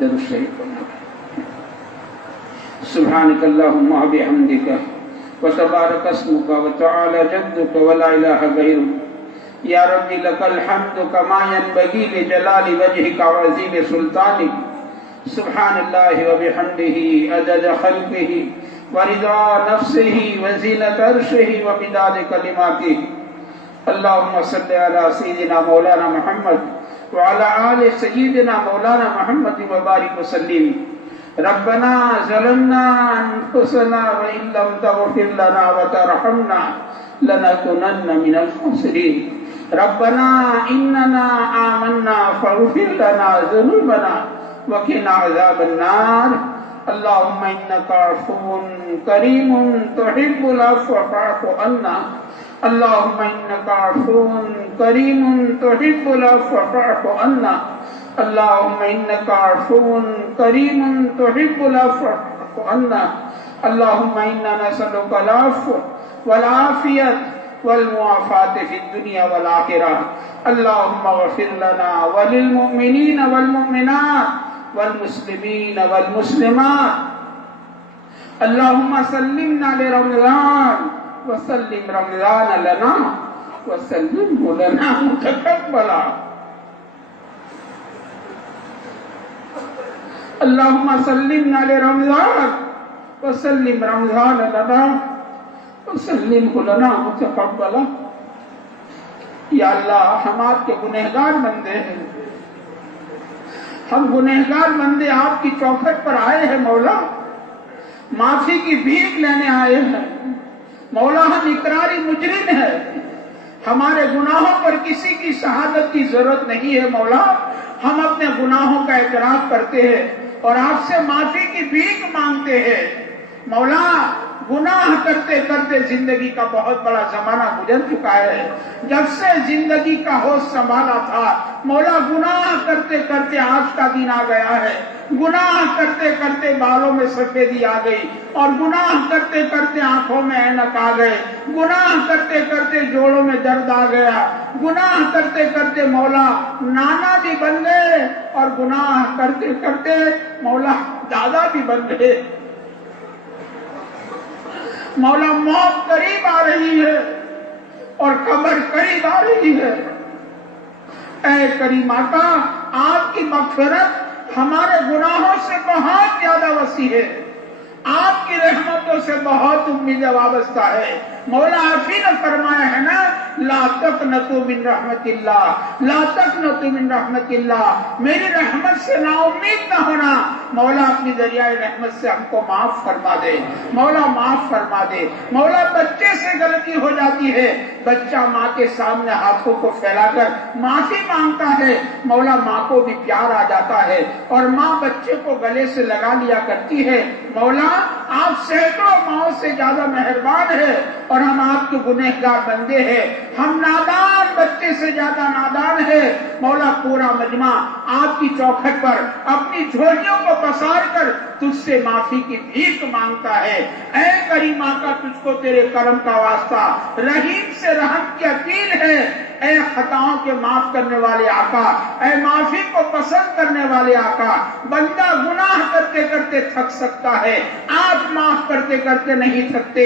درود شریف پڑھنا. سبحانک اللہم و بحمدک وتبارک اسمک وتعالی جدک ولا الہ غیرک. یا ربی لک الحمد کما ینبغی لجلال وجہک وعظیم سلطانک. سبحان اللہ و بحمدہ عدد خلقہ ورضا نفسہ وزینت عرشہ ومداد کلماتہ. اللہم صل علی سیدنا مولانا محمد وعلى آل سيدنا مولانا محمد وبارك وسلم. ربنا ظلمنا أنفسنا وإن لم تغفر لنا وترحمنا لنكونن من الخاسرين. ربنا إننا آمنا فاغفر لنا ذنوبنا وقنا عذاب النار. اللهم إنك عفو كريم تحب العفو فاعف عنا. اللهم إنك عفو كريم تحب العفو فاعف عنا. اللهم إنك عفو كريم تحب العفو فاعف عنا. اللهم إنا نسألك العفو والعافية والمعافاة في الدنيا والآخرة. اللهم اغفر لنا وللمؤمنين والمؤمنات والمسلمين والمسلمات. اللهم سلمنا لرمضان وسلم رمضان لنا وسلمه لنا متقبلا. اللهم سلمنا لرمضان وسلم رمضان لنا وسلمه لنا متقبلا. یا اللہ ہم آپ کے گنہگار بندے ہیں، ہم گنہگار بندے آپ کی چوکھٹ پر آئے ہیں مولا، معافی کی بھیک لینے آئے ہیں مولا. ہم اقراری مجرم ہیں، ہمارے گناہوں پر کسی کی شہادت کی ضرورت نہیں ہے مولا. ہم اپنے گناہوں کا اعتراف کرتے ہیں اور آپ سے معافی کی بھیک مانگتے ہیں مولا. گناہ کرتے کرتے زندگی کا بہت بڑا زمانہ گزر چکا ہے. جب سے زندگی کا ہوش سنبھالا تھا مولا، گناہ کرتے کرتے آج کا دن آ گیا ہے. گناہ کرتے کرتے بالوں میں سفیدی آ گئی اور گناہ کرتے کرتے آنکھوں میں اینک آ گئے. گناہ کرتے کرتے جوڑوں میں درد آ گیا. گناہ کرتے کرتے مولا نانا بھی بن گئے اور گناہ کرتے کرتے مولا دادا بھی بن گئے. مولا موت قریب آ رہی ہے اور قبر قریب آ رہی ہے. اے کریم آقا، آپ کی مغفرت ہمارے گناہوں سے بہت زیادہ وسیع ہے، آپ کی رحمتوں سے بہت امید وابستہ ہے مولا. آپ ہی نے فرمایا ہے نا، لا تقنطوا من رحمت اللہ، لا تقنطوا من رحمت اللہ، میری رحمت سے نا امید نہ ہونا. مولا اپنی دریائے رحمت سے ہم کو معاف فرما دے مولا، معاف فرما دے مولا. بچے سے غلطی ہو جاتی ہے، بچہ ماں کے سامنے ہاتھوں کو پھیلا کر معافی مانگتا ہے مولا. ماں کو بھی پیار آ جاتا ہے اور ماں بچے کو گلے سے لگا لیا کرتی ہے مولا. آپ سینکڑوں ماؤں سے زیادہ مہربان ہے اور ہم آپ کے گنہگار بندے ہیں. ہم نادان بچے سے زیادہ نادان ہے مولا. پورا مجمع آپ کی چوکھٹ پر اپنی جھولیوں کو پسار کر تجھ سے معافی کی بھیک مانگتا ہے. اے کریم آقا، تجھ کو تیرے کرم کا واسطہ، رحیم سے رحم کی اپیل ہے. اے خطاؤں کے معاف کرنے والے آقا، اے معافی کو پسند کرنے والے آقا، بندہ گناہ کرتے کرتے تھک سکتا ہے، آپ معاف کرتے کرتے نہیں تھکتے.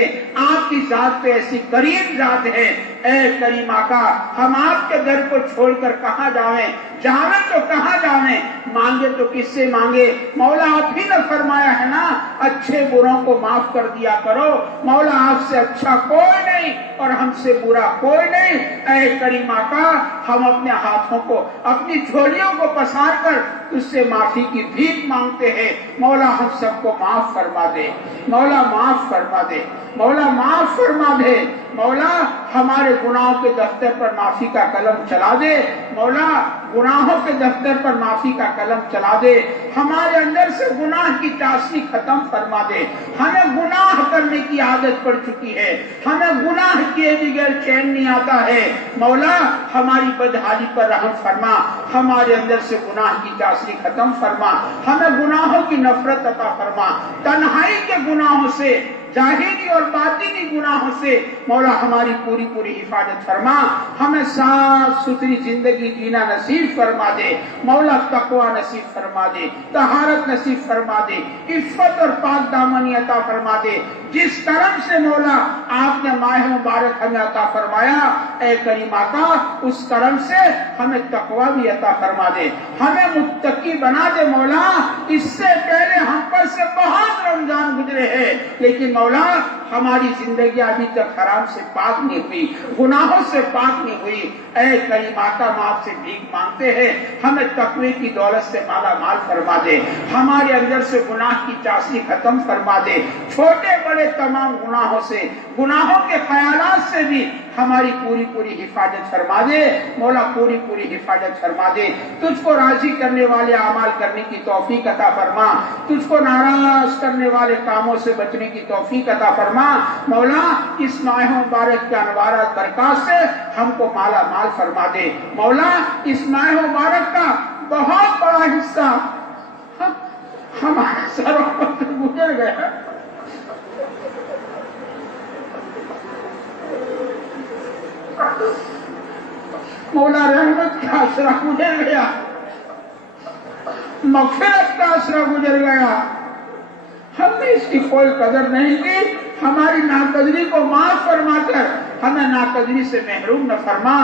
آپ کی ذات تو ایسی کریم ذات ہے. اے کریم آقا، ہم آپ کے در کو چھوڑ کر کہاں جاویں؟ جاویں تو کہاں جاویں؟ مانگے تو کس سے مانگے مولا؟ آپ ہی نے فرمایا ہے نا، اچھے بروں کو معاف کر دیا کرو مولا. آپ سے اچھا کوئی نہیں اور ہم سے برا کوئی نہیں. اے کریم آقا، ہم اپنے ہاتھوں کو، اپنی جھولیوں کو پسار کر تجھ سے معافی کی بھیک مانگتے ہیں مولا. ہم سب کو معاف فرما دے مولا، معاف فرما دے مولا، معاف فرما دے مولا. ہمارے گناہوں کے دفتر پر معافی کا قلم چلا دے مولا. گناہوں کے دفتر پر معافی کا قلم چلا دے. ہمارے اندر سے گناہ کی چاشنی ختم فرما دے. ہمیں گناہ کرنے کی عادت پڑ چکی ہے، ہمیں گناہ کیے بغیر چین نہیں آتا ہے مولا. ہماری بدحالی پر رحم فرما. ہمارے اندر سے گناہ کی چاشنی ختم فرما. ہمیں گناہوں کی نفرت عطا فرما. تنہائی کے گناہوں سے ظاہری اور باطنی گناہوں سے مولا ہماری پوری پوری حفاظت فرما، ہمیں صاف ستھری زندگی جینا نصیب فرما دے مولا، تقوی نصیب فرما دے، طہارت نصیب فرما دے، عفت اور پاک دامنی عطا فرما دے۔ جس کرم سے مولا آپ نے ماہ مبارک ہمیں عطا فرمایا، اے کریم آقا اس کرم سے ہمیں تقوی بھی عطا فرما دے، ہمیں متقی بنا دے مولا۔ اس سے پہلے ہم پر سے بہت رمضان گزرے ہیں، لیکن مولا ہماری زندگی ابھی تک حرام سے پاک نہیں ہوئی، گناہوں سے پاک نہیں ہوئی۔ اے کریم آقا ہم آپ سے بھیک مانگتے ہیں، ہمیں تقوی کی دولت سے مالا مال فرما دے، ہمارے اندر سے گناہ کی چاشنی ختم فرما دے، چھوٹے بڑے تمام گناہوں سے، گناہوں کے خیالات سے بھی ہماری پوری پوری حفاظت فرما دے مولا، پوری پوری حفاظت فرما دے۔ تجھ کو راضی کرنے والے اعمال کرنے کی توفیق عطا فرما، تجھ کو ناراض کرنے والے کاموں سے بچنے کی توفیق عطا فرما مولا۔ اس ماہ مبارک کے انوارات برکات سے ہم کو مالا مال فرما دے مولا۔ اس ماہ مبارک کا بہت بڑا حصہ ہمارے سروں پر گزر گیا، مولا رحمت کا عشرہ گزر گیا، مغفرت کا عشرہ گزر گیا، ہم نے اس کی کوئی قدر نہیں کی۔ ہماری ناقدری کو معاف فرما کر ہمیں ناقدری سے محروم نہ فرما،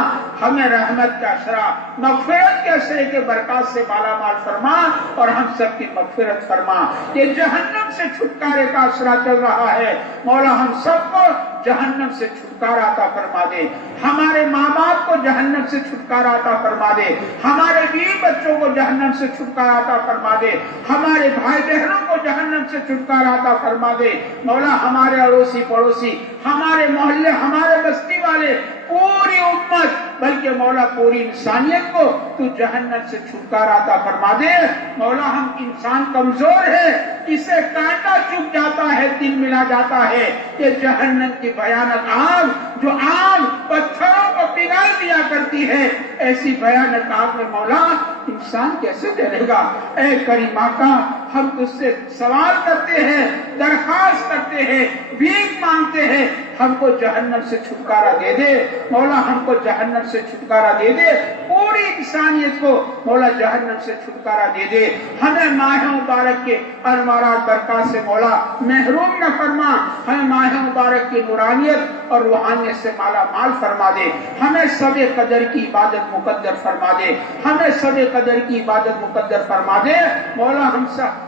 ہمیں رحمت کا عشرہ مغفرت کے عشرے کے برکات سے مالا مال فرما اور ہم سب کی مغفرت فرما۔ یہ جہنم سے چھٹکارے کا عشرہ چل رہا ہے مولا، ہم سب کو جہنم سے چھٹکارا عطا فرما دے، ہمارے ماں باپ کو جہنم سے چھٹکارا عطا فرما دے، ہمارے بیوی بچوں کو جہنم سے چھٹکارا عطا فرما دے، ہمارے بھائی بہنوں کو جہنم سے چھٹکارا عطا فرما دے مولا۔ ہمارے اڑوسی پڑوسی، ہمارے محلے، ہمارے بستی والے، پوری امت بلکہ مولا پوری انسانیت کو تو جہنم سے چھٹکارا عطا فرما دے مولا۔ ہم انسان کمزور ہے، اسے کانٹا چپ جاتا ہے، دل ملا جاتا ہے، یہ جہنم کی بھیانک آگ جو آگ پتھروں کو پگھال دیا کرتی ہے، ایسی بھیانک آگ میں مولا انسان کیسے جلے گا؟ اے کریم آقا ہم تجھ سے سوال کرتے ہیں، درخواست کرتے ہیں، بھیک مانگتے ہیں، ہم کو جہنم سے چھٹکارا دے دے مولا، ہم کو جہنم سے چھٹکارا دے دے، پوری انسانیت کو مولا جہنم سے چھٹکارا دے دے۔ ہمیں ماہ مبارک کے انوارات برکات سے مولا محروم نہ فرما، ہمیں ماہ مبارک کی نورانیت اور روحانیت سے مالا مال فرما دے، ہمیں سب قدر کی عبادت مقدر فرما دے، ہمیں سب قدر کی عبادت مقدر فرما دے مولا۔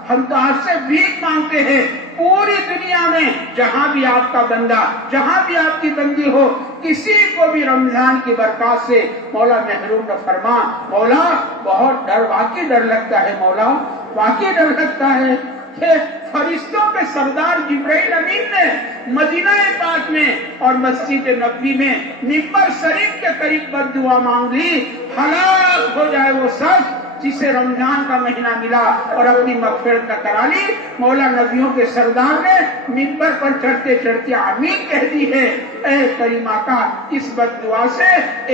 ہم تو آپ سے بھیک مانگتے ہیں، پوری دنیا میں جہاں بھی آپ کا بندہ، جہاں بھی آپ کی بندی ہو، کسی کو بھی رمضان کی برکات سے مولا محروم نہ فرما مولا۔ بہت ڈر، واقعی ڈر لگتا ہے مولا، واقعی ڈر لگتا ہے کہ فرشتوں کے سردار جبرائیل امین نے مدینہ پاک میں اور مسجد نبوی میں منبر شریف کے قریب بد دعا مانگ لی، ہلاک ہو جائے وہ شخص جسے رمضان کا مہینہ ملا اور اپنی مغفرت کا کرا لی۔ مولا نبیوں کے سردار نے منبر پر چڑھتے چڑھتے آمین کہہ دی ہے۔ اے کریم آقا اس بد دعا سے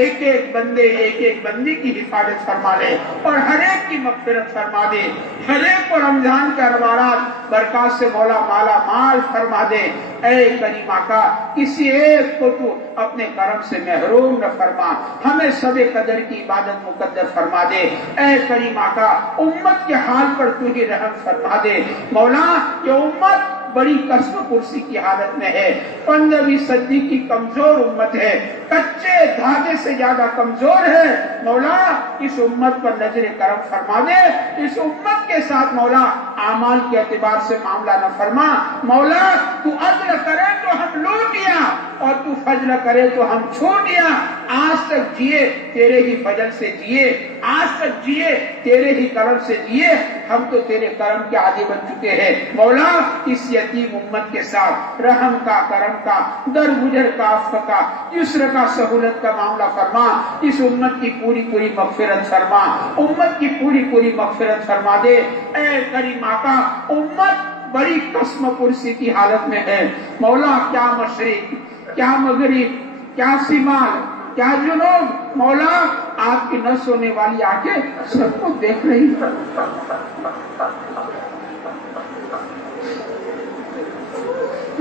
ایک ایک بندے، ایک ایک بندی کی حفاظت فرما لے اور ہر ایک کی مغفرت فرما دے، ہر ایک کو رمضان کے انوارات برکات سے مولا مالا مال فرما دے۔ اے کریم آقا کسی ایک کو تو اپنے کرم سے محروم نہ فرما، ہمیں سب قدر کی عبادت مقدر فرما دے۔ اے کریم آقا امت کے حال پر تو ہی رحم فرما دے مولا۔ یہ امت بڑی قسم پرسی کی حالت میں ہے، 15ویں صدی کی کمزور امت ہے، کچے دھاگے سے زیادہ کمزور ہے مولا۔ اس امت پر نظر کرم فرما دے، اس امت کے ساتھ مولا اعمال کے اعتبار سے معاملہ نہ فرما مولا۔ تو عدل کرے تو ہم لوٹیا اور تو فضل کرے تو ہم چھوٹیا۔ آج تک جیے تیرے ہی فضل سے جیے، آج تک جیے تیرے ہی کرم سے جیے، ہم تو تیرے کرم کے عادی بن چکے ہیں مولا۔ اس یتیم امت کے ساتھ رحم کا، کرم کا، درگزر کا، عفو کا، یسر کا، سہولت کا معاملہ فرما۔ اس امت کی پوری پوری مغفرت فرما، امت کی پوری پوری مغفرت فرما دے۔ اے کریم آقا امت بڑی قسم پرسی کی حالت میں ہے مولا۔ کیا مشرق، کیا مغرب، کیا شمال، کیا جنوب مولا، آپ کی نہ سونے والی آنکھیں سب کو دیکھ رہی ہیں۔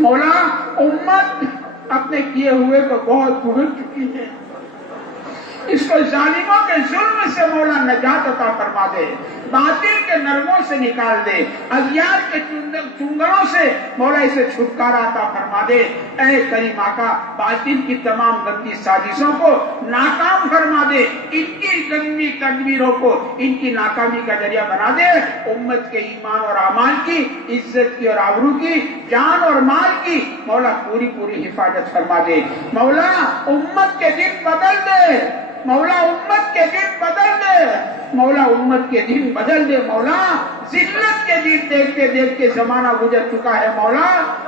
مولا امت اپنے کیے ہوئے کو بہت بھول چکی ہے، اس کو ظالموں کے ظلم سے مولا نجات عطا فرما دے، باطل کے نرموں سے نکال دے، اغیار کے چنگلوں سے مولا اسے چھٹکارا عطا فرما دے۔ اے کریم آقا باطل کی تمام گندی سازشوں کو ناکام فرما دے، ان کی گندی تدبیروں کو ان کی ناکامی کا ذریعہ بنا دے، امت کے ایمان اور اعمال کی، عزت کی اور آبرو کی، جان اور مال کی مولا پوری پوری حفاظت فرما دے۔ مولا امت کے دن بدل دے، مولا امت کے دن بدل دے، مولا امت کے دن بدل دے، مولا ذلت کے دن دیکھتے دیکھتے زمانہ گزر چکا ہے، مولا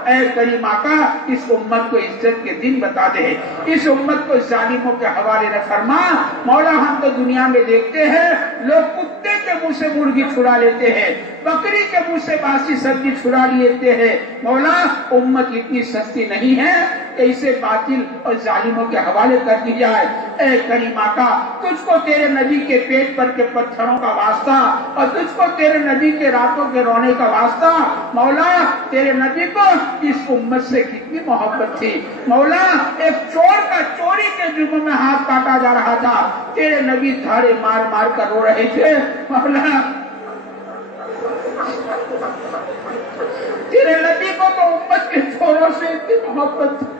اے کریم آقا اس امت کو عزت کے دن بتا دے، اس امت کو ظالموں کے حوالے نہ فرما۔ مولا ہم تو دنیا میں دیکھتے ہیں لوگ کتے کے منہ سے مرغی چھڑا لیتے ہیں، بکری کے منہ سے باسی سبزی چھڑا لیتے ہیں، مولا امت اتنی سستی نہیں ہے کہ اسے باطل اور ظالموں کے حوالے کر دی جائے۔ اے کریم آقا تجھ کو تیرے نبی کے پیٹ پر کے پتھروں کا واسطہ، اور تجھ کو تیرے نبی کے راتوں کے رونے کا واسطہ، مولا تیرے نبی کو اس امت سے کتنی محبت تھی، مولا ایک چور کا چوری کے جرم میں ہاتھ کاٹا جا رہا تھا، تیرے نبی دھاڑے مار مار کر رو رہے تھے، مولا تیرے نبی کو تو امت کے چوروں سے اتنی محبت تھی۔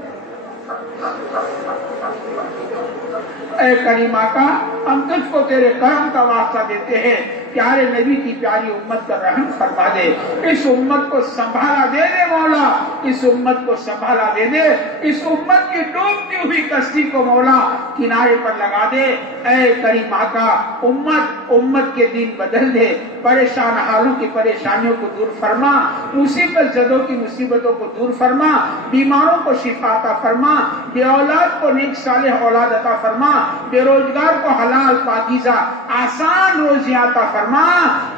اے کریم آقا ہم تجھ کو تیرے کرم کا واسطہ دیتے ہیں، پیارے نبی کی پیاری امت کا رحم فرما دے، اس امت کو سنبھالا دے دے مولا، اس امت کو سنبھالا دے دے، اس امت کی ڈوبتی ہوئی کشتی کو مولا کنارے پر لگا دے۔ اے کریم آقا امت کے دن بدل دے، پریشان حالوں کی پریشانیوں کو دور فرما، مصیبت زدوں کی مصیبتوں کو دور فرما، بیماروں کو شفا عطا فرما، بے اولاد کو نیک صالح اولاد عطا فرما، بے روزگار کو حلال پاکیزہ آسان روزیاں عطا فرما،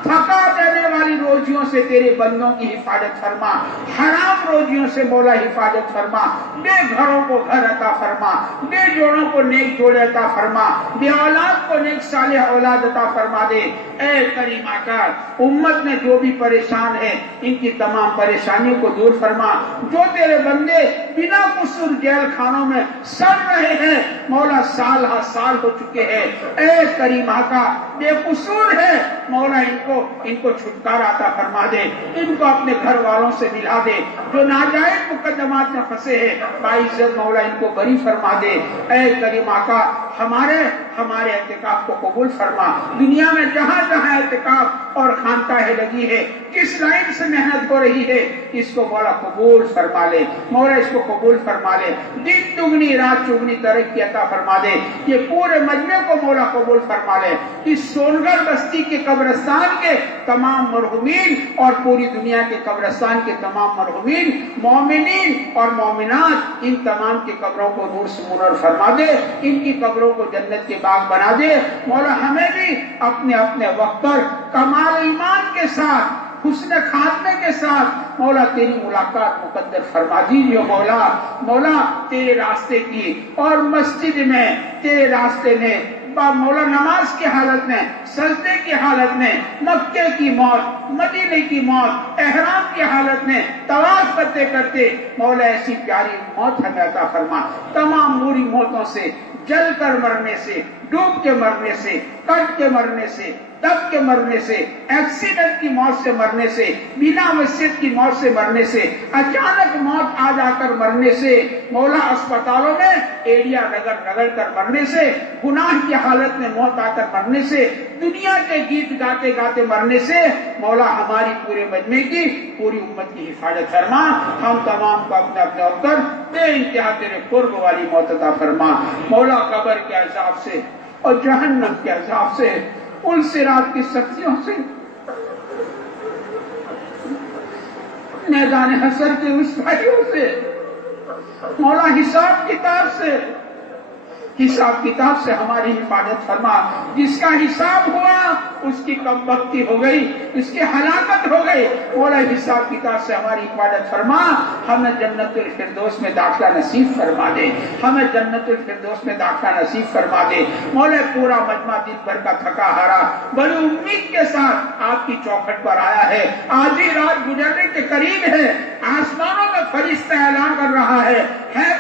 تھکا دینے والی روزیوں سے تیرے بندوں کی حفاظت فرما، حرام روزیوں سے مولا حفاظت فرما، بے گھروں کو گھر عطا فرما، بے جوڑوں کو نیک جوڑے عطا فرما، بے اولاد کو نیک صالح اولاد عطا فرما دے۔ اے کریم آقا امت میں جو بھی پریشان ہے ان کی تمام پریشانیوں کو دور فرما، جو تیرے بندے بنا قصور جیل خانوں میں سڑ رہے ہیں مولا سال ہر سال ہو چکے ہیں، اے کریم آقا بے قصور ہے مولا ان کو چھٹکارا عطا فرما دے، ان کو اپنے گھر والوں سے ملا دے، جو ناجائز مقدمات میں پھنسے ہیں باعزت مولا ان کو بری فرما دے۔ اے کریم آقا ہمارے اعتکاف کو قبول فرما، دنیا میں جہاں جہاں اعتکاف اور خانقاہیں لگی ہے کس لائن سے محنت ہو رہی ہے اس کو مولا قبول فرما لے، مولا اس کو قبول فرما لے، دن دگنی رات چگنی ترقی عطا فرما دے، یہ پورے مجمع کو مولا قبول فرما لے، اس سونگر بستی کے قبرستان کے تمام مرحومین اور پوری دنیا کے قبرستان کے تمام مرحومین مومنین اور مومنات ان تمام کی قبروں کو نور سے منور فرما دے، ان کی قبروں کو جنت کے باغ بنا دے، مولا ہمیں بھی اپنے اپنے وقت پر کمال ایمان کے ساتھ حسن خاتمے کے ساتھ مولا تیری ملاقات مقدر فرما دیجیے۔ مولا تیرے راستے کی اور مسجد میں تیرے راستے میں مولا نماز کی حالت میں، سجدے کی حالت میں، مکے کی موت، مدینے کی موت، احرام کی حالت میں طواف کرتے کرتے مولا ایسی پیاری موت ہمیں عطا فرما، تمام بری موتوں سے، جل کر مرنے سے، ڈوب کے مرنے سے، کٹ کے مرنے سے، دب کے مرنے سے، ایکسیڈنٹ کی موت سے مرنے سے، بنا وصیت کی موت سے مرنے سے، اچانک موت آ جا کر مرنے سے، مولا اسپتالوں میں ایڑیا رگڑ کر مرنے سے، گناہ کی حالت میں موت آ کر مرنے سے، دنیا کے گیت گاتے گاتے مرنے سے، مولا ہماری پورے مجمع کی پوری امت کی حفاظت فرما، ہم تمام کو اپنے اپنے اوپر بے انتہا تیرے قرب والی موت عطا فرما، مولا قبر کے عذاب سے اور جہنم کے عذاب سے، الصراط کی سختیوں سے، میدان حشر کے رسوائیوں سے، مولا حساب کتاب سے ہماری حفاظت فرما، جس کا حساب ہوا اس کی کم بختی ہو گئی، اس کی ہلاکت ہو گئی۔ مولا حساب کتاب سے ہماری حفاظت فرما، ہمیں جنت الفردوس میں داخلہ نصیب فرما دے، ہمیں جنت الفردوس میں داخلہ نصیب فرما دے۔ مولا پورا مجمع دن بھر کا تھکا ہارا بڑی امید کے ساتھ آپ کی چوکھٹ پر آیا ہے، آدھی رات گزرنے کے قریب ہے، آسمانوں میں فرشتہ اعلان کر رہا ہے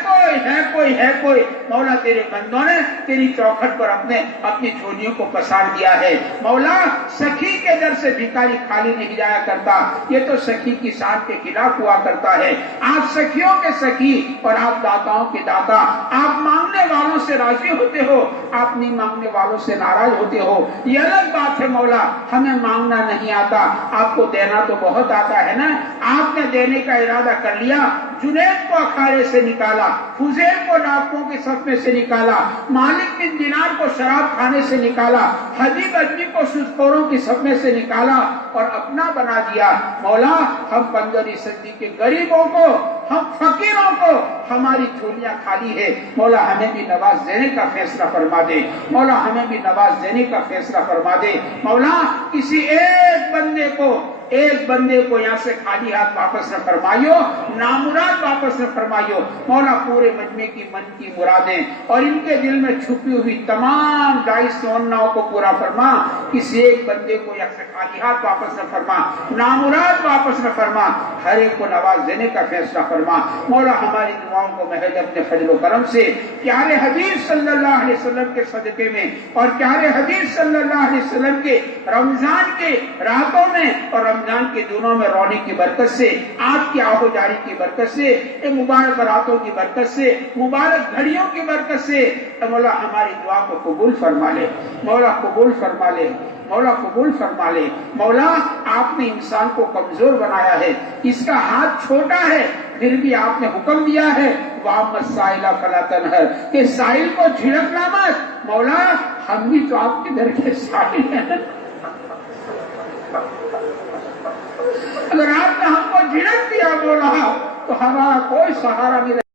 کوئی ہے کوئی ہے کوئی۔ مولا تیرے بندوں نے تیری چوکھٹ پر اپنی جھولیوں کو پسار دیا ہے۔ مولا سخی کے در سے بھکاری خالی نہیں جایا کرتا، یہ تو سخی کی شان کے خلاف ہوا کرتا ہے۔ آپ سخیوں کے سخی اور آپ داتاؤں کے داتا، آپ مانگنے والوں سے راضی ہوتے ہو، آپ نہیں مانگنے والوں سے ناراض ہوتے ہو، یہ الگ بات ہے۔ مولا ہمیں مانگنا نہیں آتا، آپ کو دینا تو بہت آتا ہے نا۔ آپ نے دینے کا ارادہ کر لیا، جنید کو اکھاڑے سے نکالا، فضیل کو ڈاکوؤں کے صف میں سے نکالا، مالک بن دینار کو شراب کھانے سے نکالا، حبیب اجمی کو سودخوروں کی صف میں سے نکالا اور اپنا بنا دیا۔ مولا ہم 15ویں صدی کے غریبوں کو، ہم فقیروں کو، ہماری جھولیاں خالی ہے، مولا ہمیں بھی نواز دینے کا فیصلہ فرما دے، مولا ہمیں بھی نواز دینے کا فیصلہ فرما دے۔ مولا کسی ایک بندے کو یہاں سے خالی ہاتھ واپس نہ فرمائیو، نامراد واپس نہ فرمائیو۔ مولا پورے مجمع کی من کی مرادیں اور ان کے دل میں چھپی ہوئی تمام جائز تمناؤں کو پورا فرما، کسی ایک بندے کو یہاں سے خالی ہاتھ واپس نہ فرما، نامراد واپس نہ فرما، ہر ایک کو نواز دینے کا فیصلہ فرما۔ مولا ہماری دعاؤں کو محض اپنے فضل و کرم سے پیارے حبیب صلی اللہ علیہ وسلم کے صدقے میں اور پیارے حبیب صلی اللہ علیہ وسلم کے رمضان کے راتوں میں اور رمضان کے دنوں میں رونے کی برکت سے، آپ کی آہو جاری کی برکت سے، مبارک راتوں کی برکت سے، مبارک گھڑیوں کی برکت سے مولا ہماری دعا کو قبول فرما لے، مولا قبول فرما لے، مولا قبول فرما لے۔ مولا آپ نے انسان کو کمزور بنایا ہے، اس کا ہاتھ چھوٹا ہے، پھر بھی آپ نے حکم دیا ہے وَأَمَّا السَّائِلَ فَلَا تَنْهَرْ کہ سائل کو جھڑکنا مت۔ مولا ہم بھی تو آپ کے در کے سائل ہیں، اگر آپ نے ہم کو جھڑک دیا مولا تو ہمارا کوئی سہارا نہیں۔